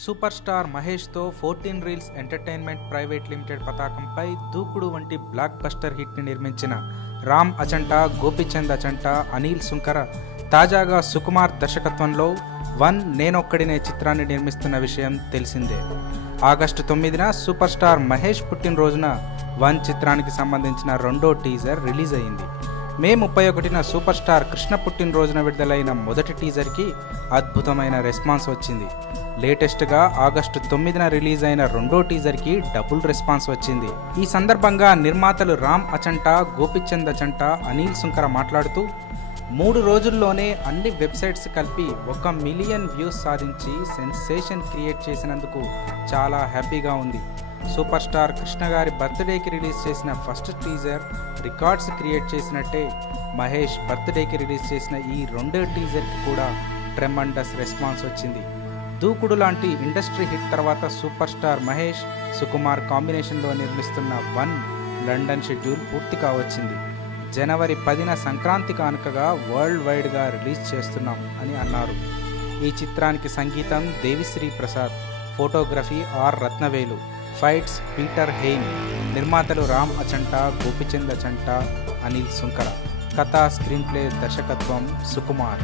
Super star మహేష్తో 14 reels entertainment private limited పతాకంపై దూకుడు వంటి బ్లాక్ బస్టర్ హిట్ని నిర్మించిన రామ్ అచంటా, గోపీచంద్ అచంటా, అనిల్ సుంకర తాజాగా సుకుమార్ దర్శకత్వంలో వన్ నేనొక్కడినే చిత్రాన్ని నిర్మిస్తున్న విషయం తెలిసిందే. ఆగస్టు 9న సూపర్ స్టార్ మహేష్ పుట్టినరోజున వన్ చిత్రానికి సంబంధించిన రెండో టీజర్ రిలీజ్ అయింది. మే 31న సూపర్ స్టార్ కృష్ణ పుట్టినరోజున విడుదలైన మొదటి టీజర్కి అద్భుతమైన రెస్పాన్స్ వచ్చింది. లేటెస్ట్గా ఆగస్టు 9న రిలీజ్ అయిన రెండో టీజర్కి డబుల్ రెస్పాన్స్ వచ్చింది. ఈ సందర్భంగా నిర్మాతలు రామ్ అచంటా, గోపీచంద్ అచంటా, అనిల్ సుంకర మాట్లాడుతూ 3 రోజుల్లోనే అన్ని వెబ్సైట్స్ కలిపి 1 మిలియన్ వ్యూస్ సాధించి సెన్సేషన్ క్రియేట్ చేసినందుకు చాలా హ్యాపీగా ఉంది. సూపర్ స్టార్ కృష్ణ గారి బర్త్డేకి రిలీజ్ చేసిన ఫస్ట్ టీజర్ రికార్డ్స్ క్రియేట్ చేసినట్టే మహేష్ బర్త్డేకి రిలీజ్ చేసిన ఈ రెండో టీజర్కి కూడా ట్రెమండస్ రెస్పాన్స్ వచ్చింది. దూకుడు లాంటి ఇండస్ట్రీ హిట్ తర్వాత సూపర్ స్టార్ మహేష్, సుకుమార్ కాంబినేషన్లో నిర్మిస్తున్న వన్ లండన్ షెడ్యూల్ పూర్తి కావచ్చింది. జనవరి 10న సంక్రాంతి కానుకగా వరల్డ్ వైడ్గా రిలీజ్ చేస్తున్నాం అని అన్నారు. ఈ చిత్రానికి సంగీతం Devi Sri Prasad, photography R Rathnavelu, fights Peter Hein, నిర్మాతలు రామ్ అచంటా, గోపీచంద్ అచంటా, అనిల్ సుంకర, కథ, స్క్రీన్ ప్లే, దర్శకత్వం సుకుమార్.